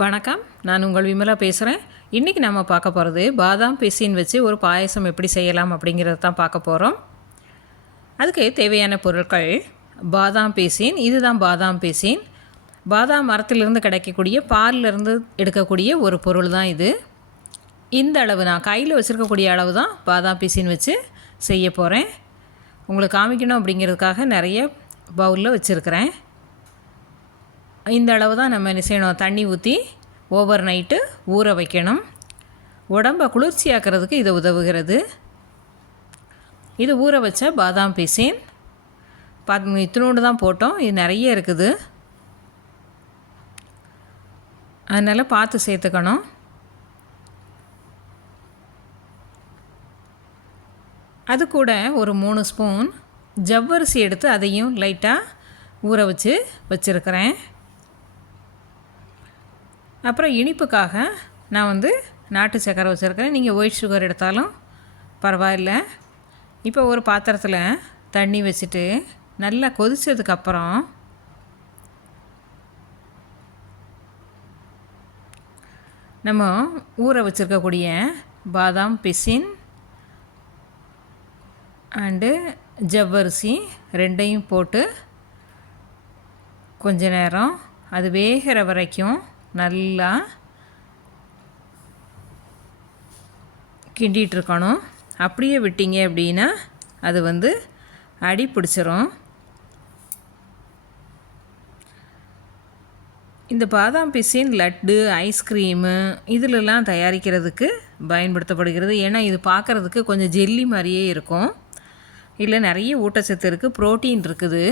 வணக்கம். நான் உங்கள் விமலா பேசுகிறேன் இன்றைக்கி நம்ம பார்க்க போகிறது பாதாம் பிசின் வச்சு ஒரு பாயசம் எப்படி செய்யலாம் அப்படிங்கிறத தான் பார்க்க போகிறோம் அதுக்கு தேவையான பொருட்கள் பாதாம் பிசின் இதுதான் பாதாம் பிசின். பாதாம் மரத்திலிருந்து கிடைக்கக்கூடிய பாலிலிருந்து எடுக்கக்கூடிய ஒரு பொருள் தான் இது. இந்த அளவு நான் கையில் வச்சுருக்கக்கூடிய அளவு தான் பாதாம் பிசின் வச்சு செய்ய போகிறேன் உங்களுக்கு காமிக்கணும் அப்படிங்கிறதுக்காக நிறைய பவுலில் வச்சுருக்கிறேன். இந்த அளவு தான் நம்ம என்ன செய்யணும்? தண்ணி ஊற்றி ஓவர் நைட்டு ஊற வைக்கணும். உடம்பை குளிர்ச்சியாக்கிறதுக்கு இது உதவுகிறது. இது ஊற வச்ச பாதாம் பிசின். பத் இத்தினோடு தான் போட்டோம். இது நிறைய இருக்குது. அதனால் பார்த்து சேர்த்துக்கணும். அது கூட ஒரு மூணு ஸ்பூன் ஜவ்வரிசி எடுத்து அதையும் லைட்டாக ஊற வச்சு வச்சுருக்கிறேன். அப்புறம் இனிப்புக்காக நான் வந்து நாட்டு சக்கரை வச்சுருக்கிறேன் நீங்கள் ஒயிட் சுகர் எடுத்தாலும் பரவாயில்ல. இப்போ ஒரு பாத்திரத்தில் தண்ணி வச்சுட்டு நல்லா கொதித்ததுக்கப்புறம் நம்ம ஊற வச்சுருக்கக்கூடிய பாதாம் பிசின் அண்டு ஜவ்வரிசி ரெண்டையும் போட்டு கொஞ்ச நேரம் அது வேகிற வரைக்கும் நல்லா கிண்டிகிட்ருக்கணும். அப்படியே விட்டீங்க அப்படின்னா அது வந்து அடி பிடிச்சிரும். இந்த பாதாம் பிசின் லட்டு ஐஸ்கிரீமு இதிலெல்லாம் தயாரிக்கிறதுக்கு பயன்படுத்தப்படுகிறது. ஏன்னா இது பார்க்குறதுக்கு கொஞ்சம் ஜெல்லி மாதிரியே இருக்கும். இல்லை நிறைய ஊட்டச்சத்து இருக்குது ப்ரோட்டீன் இருக்குது.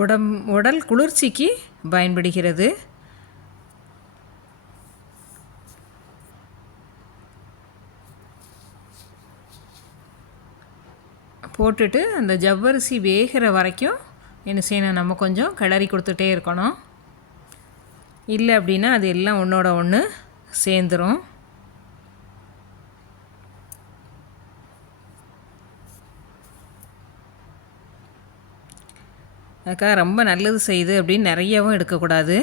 உடம் உடல் குளிர்ச்சிக்கு பயன்படுகிறது. போட்டுட்டு அந்த ஜவ்வரிசி வேகிற வரைக்கும் என்ன செய்யணும் நம்ம கொஞ்சம் கிளறி கொடுத்துட்டே இருக்கணும். இல்லை அப்படின்னா அது எல்லாம் ஒன்றோட ஒன்று சேர்ந்துடும் அதுக்காக ரொம்ப நல்லது செய்யுது அப்படின்னு நிறையவும் எடுக்கக்கூடாது.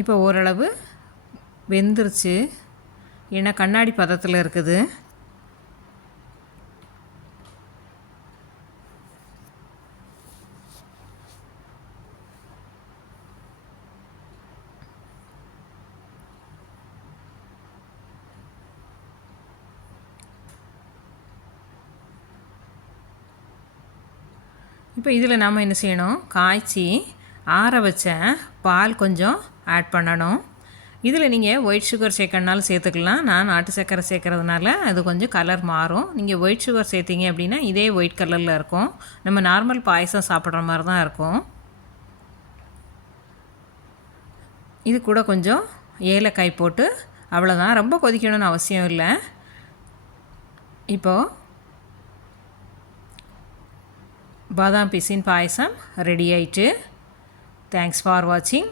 இப்போ ஓரளவு வெந்துருச்சு. ஏன்னா கண்ணாடி பதத்தில் இருக்குது. இப்போ இதில் நாம் என்ன செய்யணும்? காய்ச்சி ஆற வச்ச பால் கொஞ்சம் ஆட் பண்ணணும். இதில் நீங்கள் ஒயிட் சுகர் சேர்க்கறனாலும் சேர்த்துக்கலாம். நான் நாட்டு சர்க்கரை சேர்க்கறதுனால அது கொஞ்சம் கலர் மாறும். நீங்கள் ஒயிட் சுகர் சேர்த்திங்க அப்படின்னா இதே ஒயிட் கலரில் இருக்கும். நம்ம நார்மல் பாயசம் சாப்பிட்ற மாதிரி தான் இருக்கும். இது கூட கொஞ்சம் ஏலக்காய் போட்டு அவ்வளோதான் ரொம்ப கொதிக்கணும்னு அவசியம் இல்லை. இப்போது பாதாம் பிசின் பாயசம் ரெடி ஆயிட்டு. தேங்க்ஸ் ஃபார் வாட்சிங்